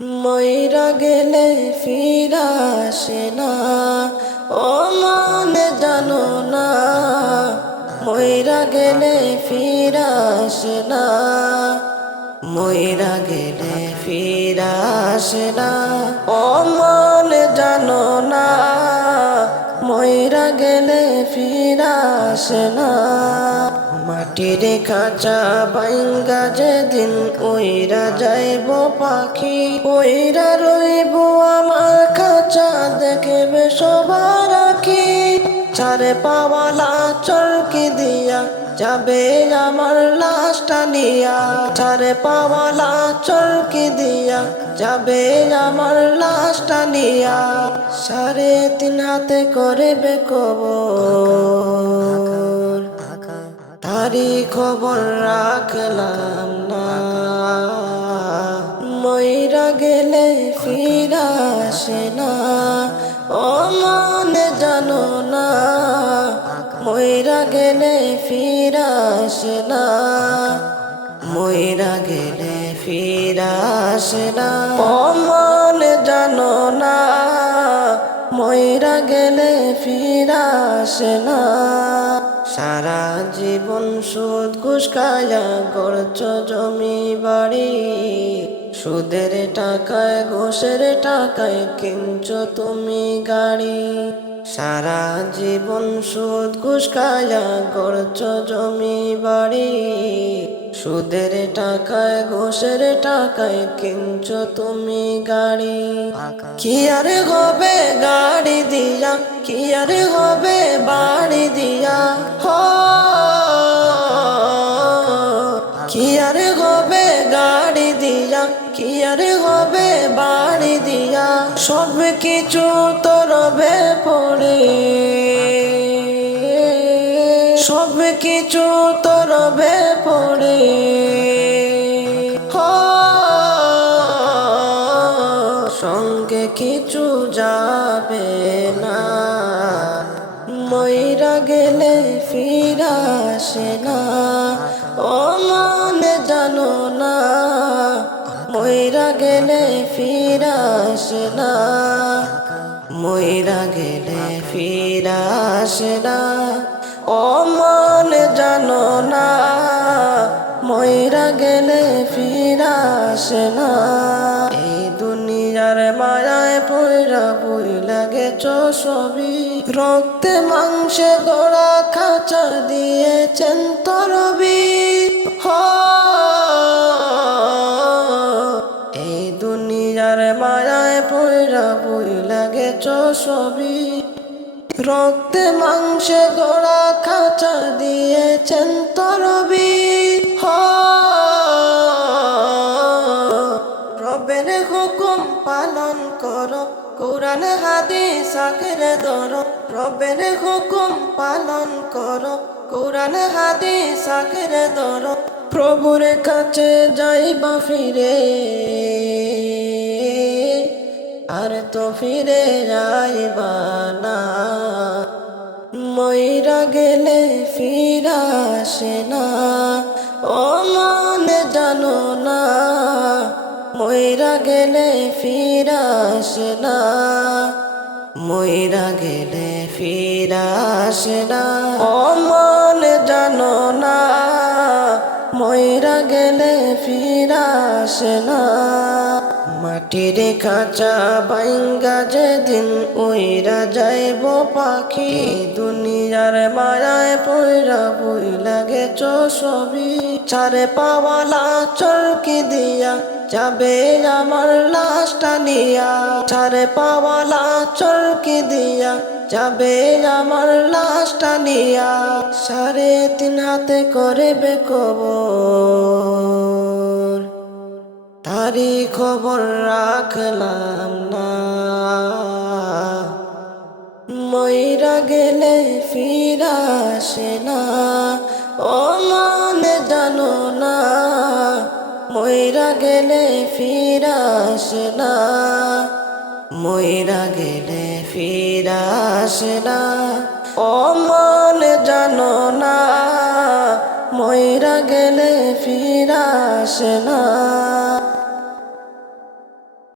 মইরা গেলে ফিরা আসে না, ও মানে জানো না। মইরা গেলে ফিরা আসে না, মইরা গেলে ফিরা আসে না, ও মানে জানো না। মইরা গেলে ফিরা আসে না। মাটির খাঁচা বাইঙ্গা যেদিন উইরা যাইব পাখি, উইরা রইব আমার খাঁচা দেখবে সবার আঁখি। চারে পাওয়ালা চরকি দিয়া যাবে আমার লাশটা নিয়া, চারে পাওয়ালা চরকি দিয়া যাবে আমার লাশটা নিয়া। 3.5 হাতে করবে কবর, তারি খবর রাখলাম না। মইরা গেলে ফিরা আসে না, ও মানে জানো না। মইরা গেলে ফিরা আসে না, মইরা গেলে ফিরা আসে না, ও মানে জানো না। মইরা গেলে ফিরা আসে না। সারা জীবন সুদ ঘুষ খায়া গড়ছ জমি বাড়ি, সুদের টাকায় ঘুষের টাকায় কিনছো তুমি গাড়ি। সারা জীবন সুদ ঘুষ খায়া গড়ছ জমি বাড়ি, সুদের টাকায় ঘুষের টাকায় কিনছো তুমি গাড়ি। কি আর হবে গাড়ি দিয়া, কি আর হবে বাড়ি দিয়া, কি আর হবে গাড়ি দিয়া, কি আর হবে বাড়ি দিয়া। সব কিছু তো রবে পড়ে, সব কিছু তো রবে পড়ে। সঙ্গে কিছু যাবে না, মইরা গেলে ফিরা আসে না, ও মানে জানো না। মইরা গেলে ফিরা আসে না, মইরা গেলে ফিরা আসে না, ও মানে জানো না। মইরা গেলে ফিরা আসে না। এই দুনিয়ার মায়ায় পয়রা বইলা গেছো সবই, রক্তে মাংসে গড়া খাঁচা দিয়েছেন তরবি। এই দুনিয়ার মায়ায় পয়রা বইলা গেছো সবই, রক্তে মাংসে গড়া খাঁচা দিয়েছেন তরবি। রবের হুকুম পালন করো, কোরআন হাদিস আঁকড়ে ধরো। রবের হুকুম পালন করো, কোরআন হাদিস আঁকড়ে ধরো। প্রভুর কাছে যাইবা ফিরে, আর তো ফিরে যাইবা না। মইরা গেলে ফিরা আসে না, ও মানে জানো না। মইরা গেলে ফিরা আসে না, মইরা গেলে ফিরা আসে না, ও মানে জানো না। মইরা গেলে ফিরা আসে না। মাটির খাঁচা বাইঙ্গা যেদিন উইরা যাইব পাখি, দুনিয়ার মায়ায় পয়রা বইলা গেছো সবই। চারে পাওয়ালা চরকি দিয়া যাবে আমার লাশটা নিয়া, চারে পাওয়ালা চরকি দিয়া যাবে আমার লাশটা নিয়া। 3.5 হাতে করবে কবর, তারি খবর রাখলাম না। মইরা গেলে ফিরা আসে না, ও মানে জানো না। মইরা গেলে ফিরা আসে না, মইরা গেলে ফিরা আসে না, ও মানে জানো না। মইরা গেলে ফিরা আসে না।